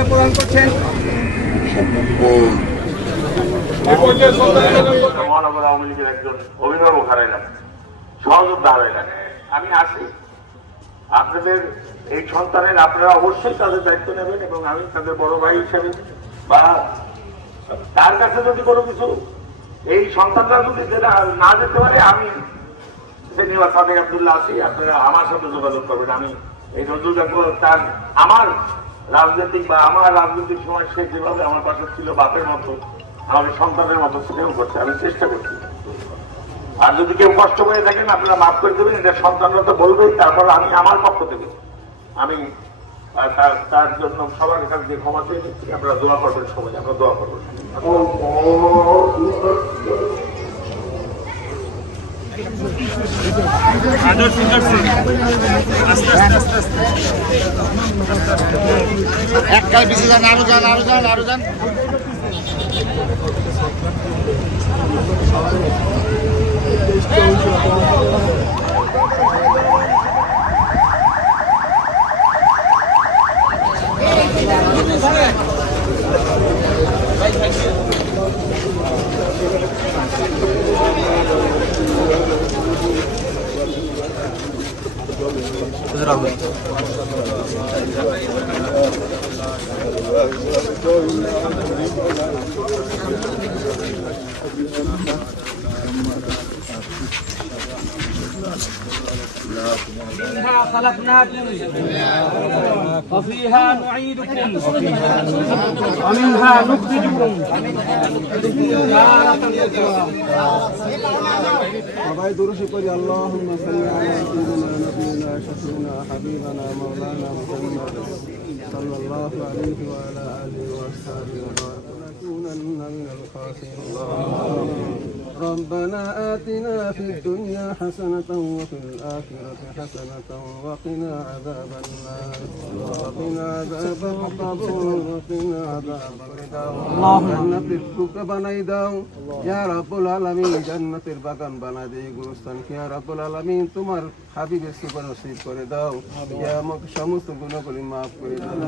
বলে প্রদান করছেন। মহানগর আওয়ামী লীগের একজন অভিভাবক হারাইলাম, সহযোদ্ধা হারাইলাম। আমি আসি আপনাদের এই সন্তানের, আপনারা অবশ্যই তাদের দায়িত্ব নেবেন এবং আমি তাদের বড় ভাই হিসেবে বা তার কাছে যদি কোনো কিছু এই সন্তানরা যদি না যেতে পারে, আমি নিবাস সাদেক আব্দুল্লাহ আছি, আপনারা আমার সাথে যোগাযোগ করবেন। আমি এই নজরুল তার আমার রাজনৈতিক বা আমার রাজনৈতিক সময় সে যেভাবে আমার পাশে ছিল বাপের মতো, আমাদের সন্তানের মতো স্নেহ করছে, আমি চেষ্টা করছি। আর যদি কেউ কষ্ট করে থাকেন আপনারা মাফ করে দেবেন, এটা সন্তানরা তো বলবেই। তারপর আমি আমার পক্ষ থেকে আমি তার জন্য সবার কাছে ক্ষমা চেয়ে দিচ্ছি। আপনারা দোয়া করবেন, সবাই আমরা দোয়া করবেন। এক কাল বেশি যান, আরো যান, আরো যান, আরো যান। منها خلقناكم وفيها نعيدكم ومنها نخرجكم تارة أخرى. সবাই দুরূদ পড়ি আল্লাহুম্মা সাল্লি আলা সাইয়্যিদিনা নাবিয়িনা শাফিনা হাবিবানা মাওলানা মুহাম্মদ সাল্লাল্লাহু আলাইহি ওয়া আলা আলিহি ওয়া আসহাবিহি ওয়া নাকুনান্না মিনাল খাসিরিন। ربنا آتنا في الدنيا حسنة وفي الآخرة حسنة وقنا عذاب النار وقنا عذاب القبر وقنا عذاب النار জান্নাতের টুকরা বানাই দাও ইয়া রাব্বুল আলামিন, জান্নাতের বাগান বানাই দে গুরুস্থান ইয়া রাব্বুল আলামিন, তোমার হাবিবের সুবহান নসিব করে দাও ইয়া আমাকে সমস্ত গুনাহগুলি maaf করে দাও।